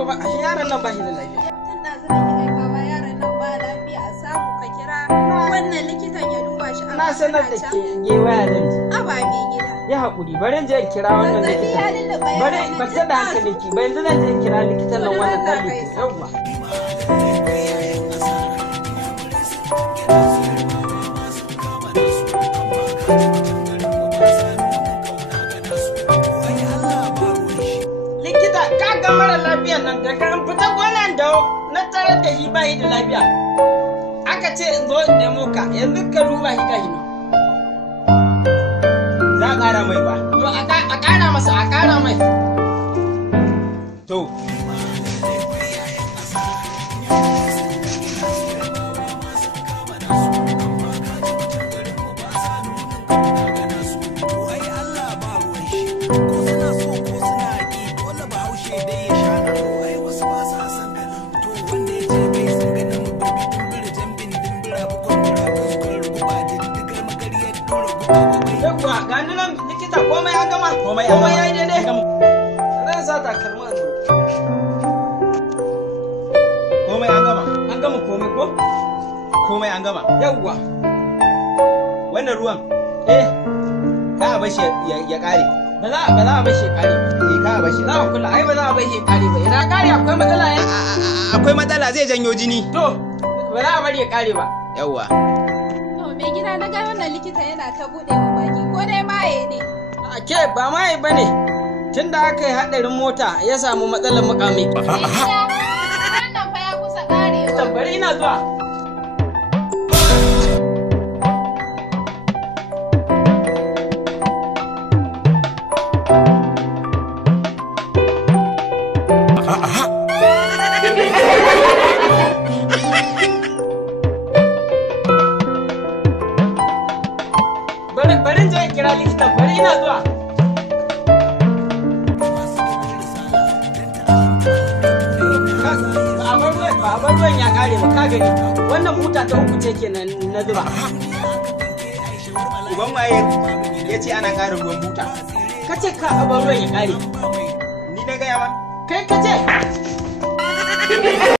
to ba shi yaron nan ba shi da lafiya. Tun da zan yi kai ba yaron nan ba lafiya a samu ka kira wannan likitan ya duba shi a Na sanar da ke gewaya da ni. Aba mai gida. Ya haƙuri bari in je in kira wannan likitan. Bari ba ta da hankali ki ba yanzu zan je in kira likitan nan wannan ɗan likitan. Yawwa. Likita ka ga mara lafiyan nan daga an fita gonan da na tarar da shi ba shi da lafiya. Aka ce in zo in nemo ka yanzu ka duba shi gashi nan. Za a ƙara mai ba. To a ƙara masa a ƙara mai. To. Yawwa gani nan likita komai an gama. Komai ya yi daidai. Zan sa takalma a zo. Komai an gama. An gama komai ko? Komai an gama. Yawwa. Wannan ruwan ka a bashi ya ƙare. Ba za a bar shi kare ba. Ka a bashi. Za a kula ai ba za a bar shi kare ba. Idan kare akwai matsala ya. Akwai matsala zai janyo jini. To ba za a bari ya kare ba. Yawwa. To mai gida na ga wannan likita yana ta buɗe wa baki ko dai maye ne. A ke ba mai ba ne. Tun da aka yi haɗarin mota ya samu matsalar mukami. Mai gida wannan fa ya kusa ƙarewa. Tambari ina zuwa. Bari je in kira likitan bari ina zuwa. Ba a bar ruwan ya kare ba ka gani wannan buta ta uku ce kenan na zuba. Uban waye ya ce ana ƙara ruwan buta. Ka ce ka a bar ruwan ya kare. Ni na gaya ba. Kai ka ce.